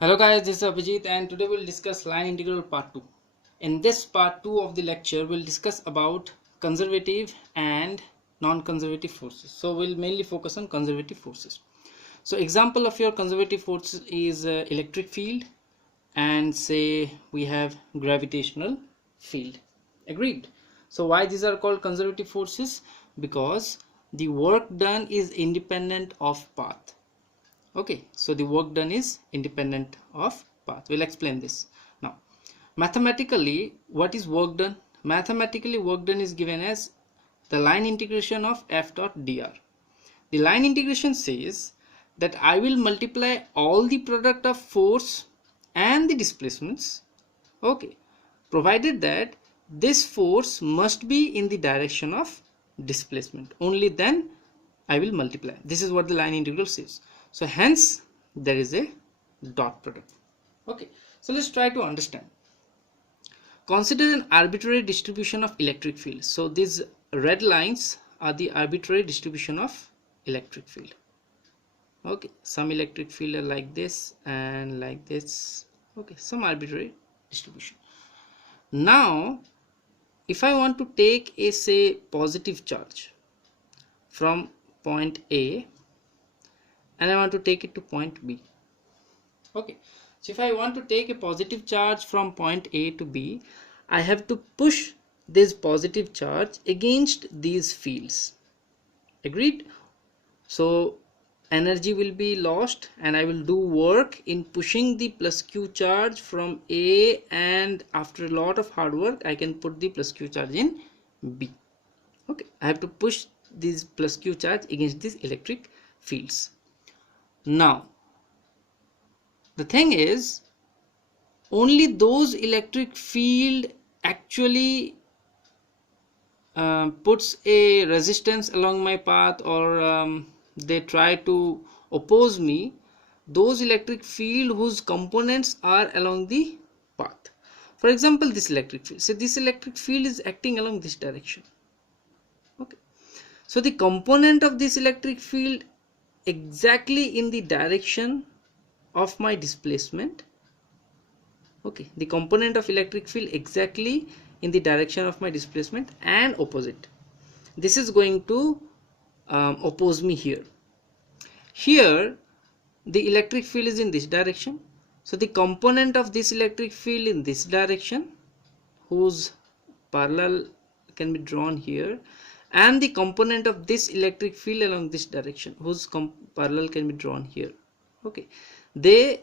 Hello guys, this is Abhijit and today we'll discuss line integral part 2. In this part 2 of the lecture, we'll discuss about conservative and non-conservative forces. So we'll mainly focus on conservative forces. So example of your conservative forces is electric field and say we have gravitational field. Agreed? So why these are called conservative forces? Because the work done is independent of path. Okay, so the work done is independent of path. We'll explain this now. Mathematically, what is work done? Mathematically, work done is given as the line integration of f dot dr. The line integration says that I will multiply all the product of force and the displacements, okay, provided that this force must be in the direction of displacement. Only then I will multiply. This is what the line integral says. So hence there is a dot product. Okay, so let's try to understand. Consider an arbitrary distribution of electric field. So these red lines are the arbitrary distribution of electric field. Okay, some electric field are like this and like this. Okay, some arbitrary distribution. Now if I want to take a say positive charge from point A and I want to take it to point B. Okay, so if I want to take a positive charge from point A to B, I have to push this positive charge against these fields. Agreed? So energy will be lost and I will do work in pushing the plus q charge from A, and after a lot of hard work I can put the plus q charge in B. Okay, I have to push this plus q charge against these electric fields. Now the thing is, only those electric field actually puts a resistance along my path, or they try to oppose me, those electric field whose components are along the path. For example, this electric field, so this electric field is acting along this direction. Okay, so the component of this electric field exactly in the direction of my displacement. Okay, the component of electric field exactly in the direction of my displacement and opposite. This is going to oppose me here. Here the electric field is in this direction, so the component of this electric field in this direction, whose parallel can be drawn here, and the component of this electric field along this direction, whose parallel can be drawn here. Okay, they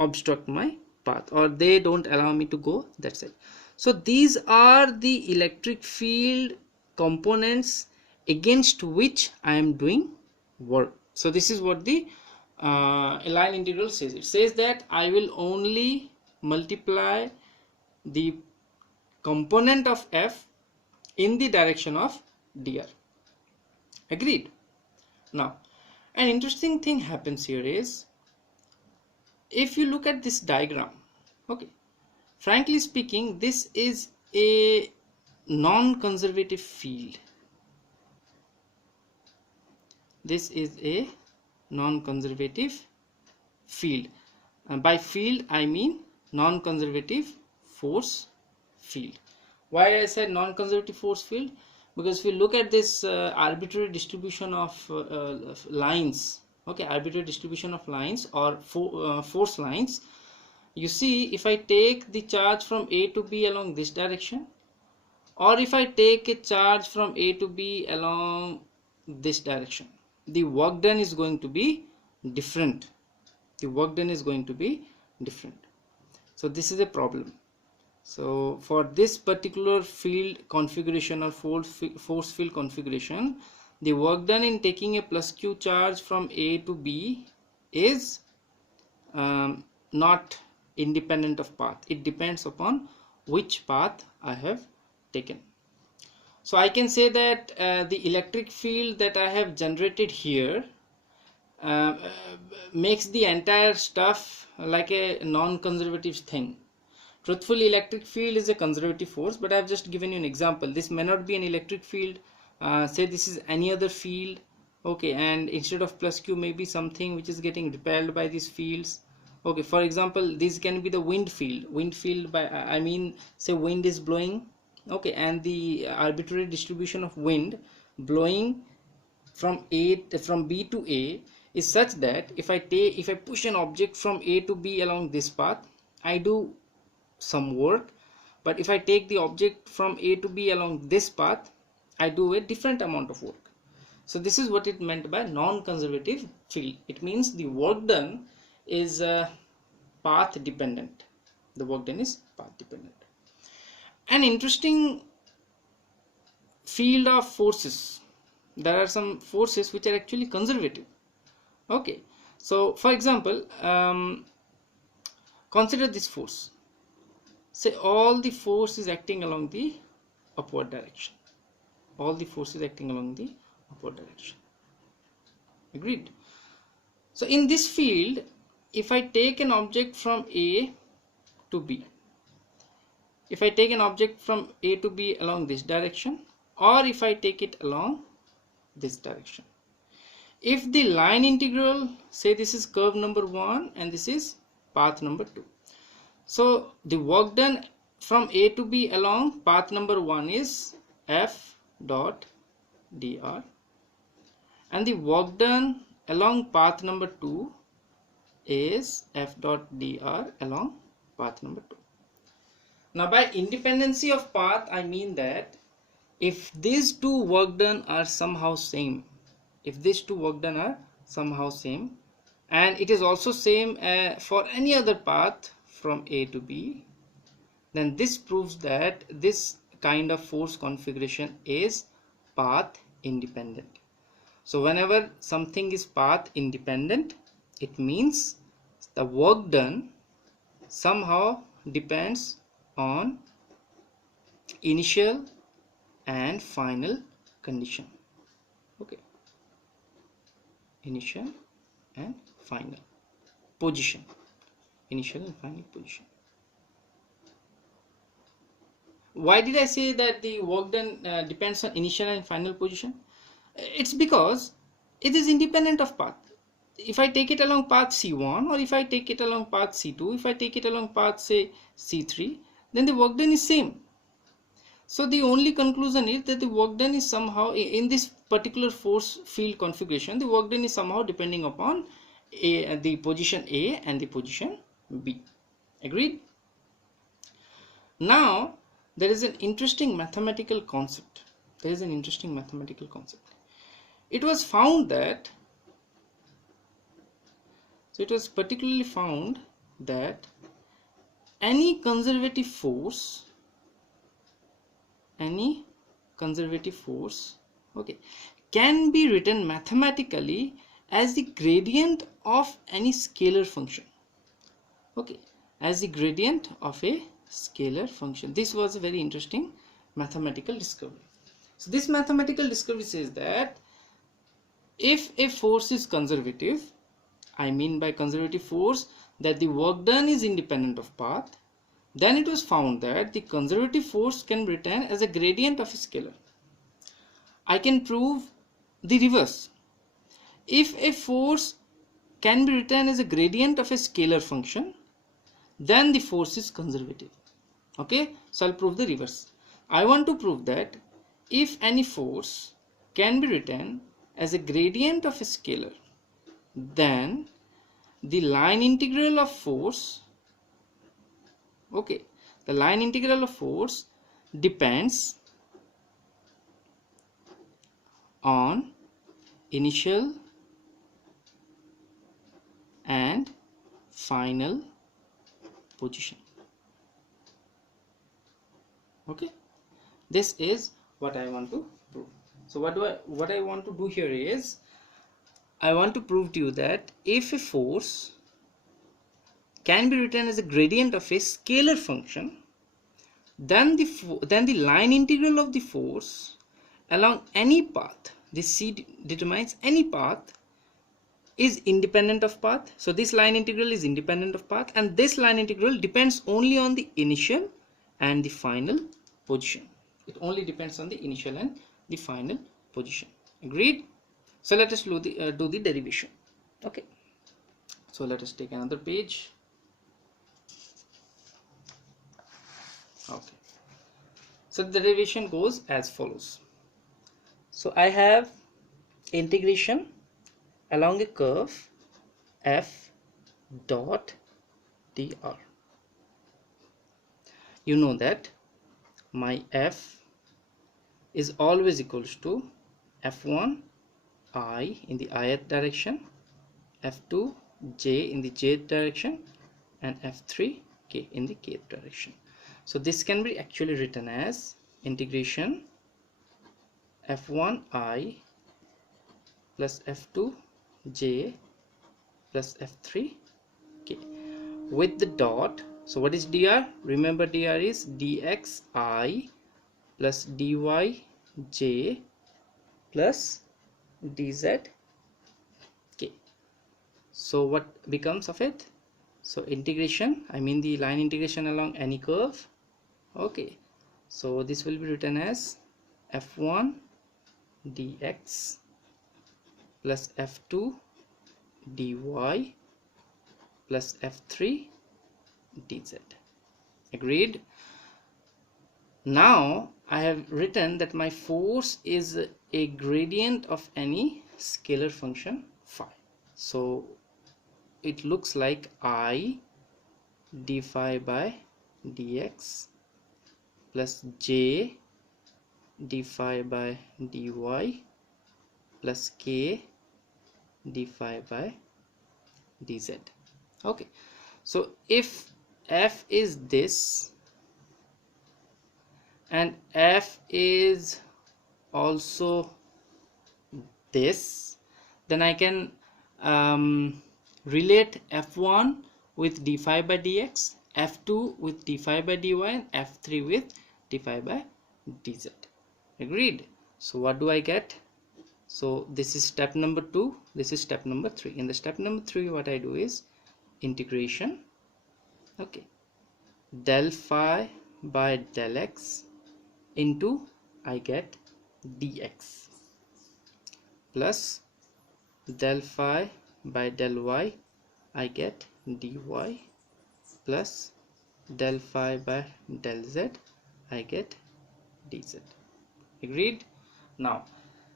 obstruct my path, or they don't allow me to go that side. So these are the electric field components against which I am doing work. So this is what the line integral says. It says that I will only multiply the component of f in the direction of dr. Agreed? Now an interesting thing happens here is, if you look at this diagram, okay, frankly speaking, this is a non-conservative field. This is a non-conservative field. By field I mean non-conservative force field. Why I said non-conservative force field? Because if you look at this arbitrary distribution of lines, okay, arbitrary distribution of lines or force lines, you see, if I take the charge from A to B along this direction, or if I take a charge from A to B along this direction, the work done is going to be different. The work done is going to be different. So this is a problem. So for this particular field configuration or force field configuration, the work done in taking a plus q charge from A to B is not independent of path. It depends upon which path I have taken. So I can say that the electric field that I have generated here makes the entire stuff like a non-conservative thing. Truthfully, electric field is a conservative force, but I have just given you an example. This may not be an electric field. Say this is any other field, okay, and instead of plus q maybe something which is getting repelled by these fields. Okay, for example, this can be the wind field by I mean, say wind is blowing, okay, and the arbitrary distribution of wind blowing from B to A is such that if I push an object from A to B along this path, I do some work, but if I take the object from A to B along this path, I do a different amount of work. So this is what it meant by non-conservative field. It means the work done is path dependent. The work done is path dependent. An interesting field of forces. There are some forces which are actually conservative. Okay, so for example, consider this force. Say all the force is acting along the upward direction. All the force is acting along the upward direction. Agreed? So in this field, if I take an object from A to B, if I take an object from A to B along this direction, or if I take it along this direction, if the line integral, say this is curve number 1 and this is path number 2, so the work done from A to B along path number 1 is F dot dr, and the work done along path number 2 is F dot dr along path number 2. Now by independency of path, I mean that if these two work done are somehow same, and it is also same for any other path from A to B, then this proves that this kind of force configuration is path independent. So whenever something is path independent, it means the work done somehow depends on initial and final condition. Okay, initial and final position. Initial and final position. Why did I say that the work done depends on initial and final position? It's because it is independent of path. If I take it along path C1, or if I take it along path C2, if I take it along path say C3, then the work done is same. So the only conclusion is that the work done is somehow, in this particular force field configuration, the work done is somehow depending upon the position A and the position B. Agreed? Now there is an interesting mathematical concept. It was found that, it was particularly found that any conservative force, okay, can be written mathematically as the gradient of any scalar function. Okay, as the gradient of a scalar function. This was a very interesting mathematical discovery. So this mathematical discovery says that if a force is conservative, I mean by conservative force that the work done is independent of path, then it was found that the conservative force can be written as a gradient of a scalar. I can prove the reverse. If a force can be written as a gradient of a scalar function, then the force is conservative. Okay, so I'll prove the reverse. I want to prove that if any force can be written as a gradient of a scalar, then the line integral of force, okay, the line integral of force depends on initial and final position. Okay, this is what I want to prove. So what I want to do here is I want to prove to you that if a force can be written as a gradient of a scalar function, then the line integral of the force along any path, this C determines any path, is independent of path. So this line integral is independent of path, and this line integral depends only on the initial and the final position. It only depends on the initial and the final position. Agreed? So let us do the derivation. Okay, so let us take another page. Okay, so the derivation goes as follows. So I have integration along a curve f dot dr. You know that my f is always equals to f1 I in the ith direction, f2 j in the jth direction, and f3 k in the kth direction. So this can be actually written as integration f1 I plus f2 j plus f3 k with the dot. So what is dr? Remember, dr is dx I plus dy j plus dz k. So what becomes of it? So integration, I mean the line integration along any curve. Okay, so this will be written as f1 dx plus f2 dy plus f3 dz. Agreed? Now I have written that my force is a gradient of any scalar function phi. So it looks like I d phi by dx plus j d phi by dy plus k d phi by dz. Okay, so if f is this and f is also this, then I can relate f1 with d phi by dx, f2 with d phi by dy, and f3 with d phi by dz. Agreed? So what do I get? So this is step number 2, this is step number 3. In the step number 3, what I do is integration, okay, del phi by del x into I get dx plus del phi by del y I get dy plus del phi by del z I get dz. Agreed? Now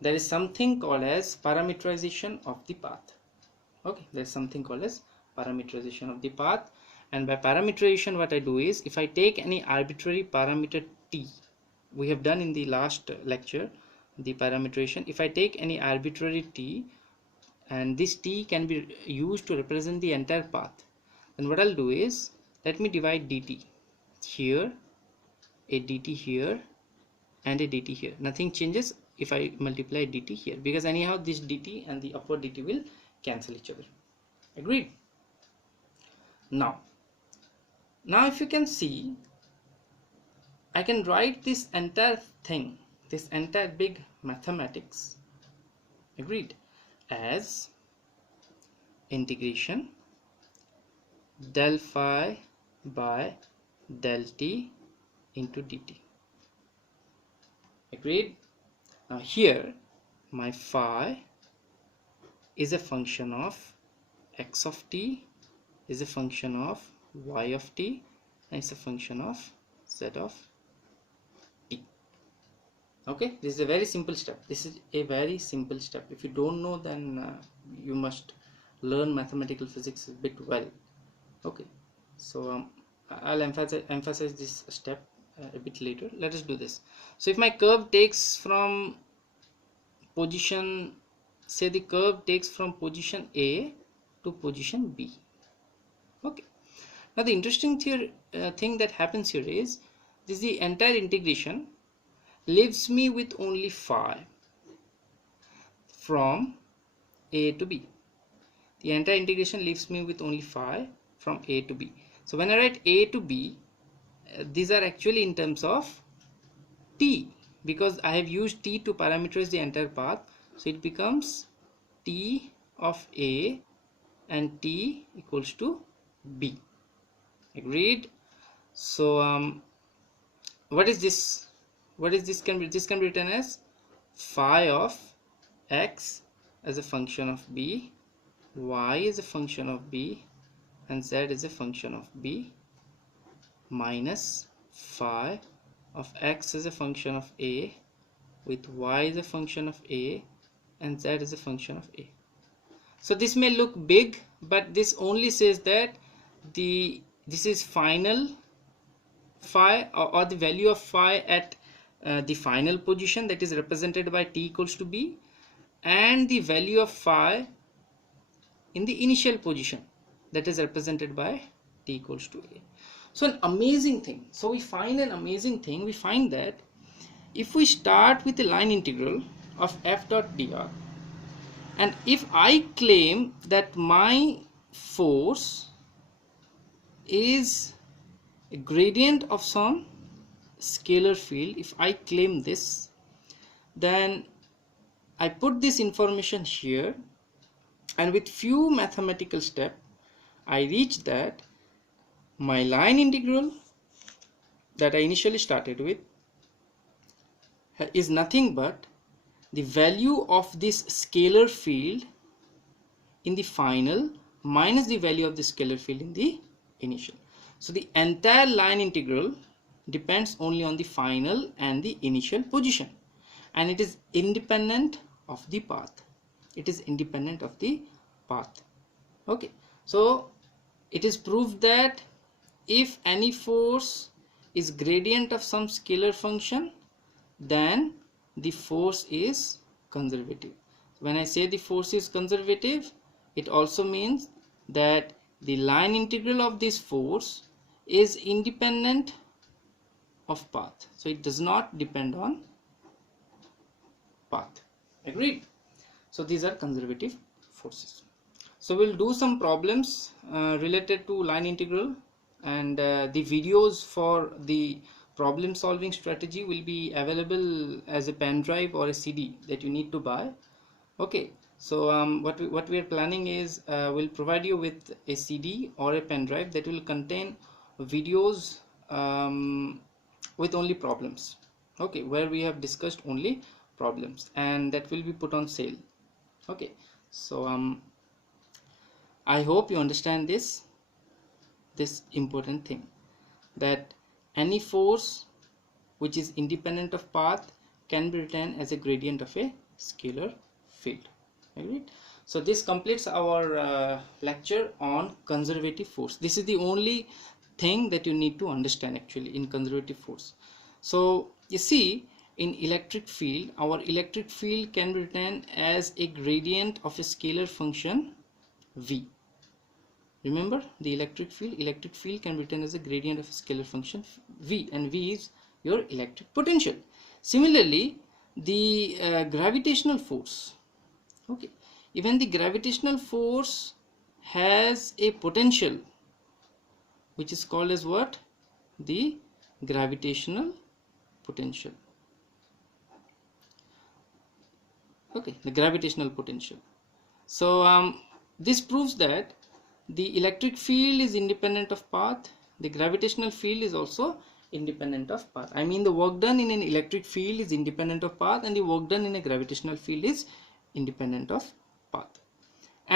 there is something called as parameterization of the path. Okay, there is something called as parameterization of the path, and by parameterization what I do is, if I take any arbitrary parameter t, we have done in the last lecture the parameterization. If I take any arbitrary t and this t can be used to represent the entire path, then what I'll do is, let me divide dt here, a dt here, and a dt here. Nothing changes if I multiply dt here, because anyhow this dt and the upward dt will cancel each other. Agreed? Now if you can see, I can write this entire thing, this entire big mathematics, agreed, as integration del phi by del t into dt. Agreed? Now here my phi is a function of x of t, is a function of y of t, and it's a function of z of t. Okay, this is a very simple step. This is a very simple step. If you don't know, then you must learn mathematical physics a bit well. Okay, so I'll emphasize this step a bit later. Let us do this. So if my curve takes from position, say the curve takes from position A to position B. Okay, now the interesting thing that happens here is, this the entire integration leaves me with only phi from A to B. The entire integration leaves me with only phi from A to B. So when I write A to B, these are actually in terms of t, because I have used t to parameterize the entire path. So it becomes t of A and t equals to B. Agreed? So what is this? What is this? This can be written as phi of x as a function of b, y is a function of b, and z is a function of b, minus phi of x as a function of a, with y as a function of a, and z as a function of a. So this may look big, but this only says that this is final phi, or the value of phi at the final position, that is represented by t equals to b, and the value of phi in the initial position, that is represented by t equals to a. So an amazing thing, so we find an amazing thing, we find that if we start with a line integral of f dot dr, and if I claim that my force is a gradient of some scalar field, if I claim this, then I put this information here, and with few mathematical steps I reach that my line integral that I initially started with is nothing but the value of this scalar field in the final minus the value of the scalar field in the initial. So the entire line integral depends only on the final and the initial position, and it is independent of the path. It is independent of the path. Okay, so it is proved that if any force is gradient of some scalar function, then the force is conservative. When I say the force is conservative, it also means that the line integral of this force is independent of path, so it does not depend on path. Agreed? So these are conservative forces. So we'll do some problems related to line integral, and the videos for the problem solving strategy will be available as a pen drive or a CD that you need to buy. Okay, so what we are planning is we'll provide you with a CD or a pen drive that will contain videos with only problems, okay, where we have discussed only problems, and that will be put on sale. Okay, so I hope you understand this important thing, that any force which is independent of path can be written as a gradient of a scalar field. Agreed? So this completes our lecture on conservative force. This is the only thing that you need to understand actually in conservative force. So you see, in electric field, our electric field can be written as a gradient of a scalar function V. Remember, the electric field can be written as a gradient of a scalar function V, and V is your electric potential. Similarly, the gravitational force, okay, even the gravitational force has a potential which is called as what? The gravitational potential. Okay, the gravitational potential. So this proves that the electric field is independent of path, the gravitational field is also independent of path. I mean, the work done in an electric field is independent of path, and the work done in a gravitational field is independent of path.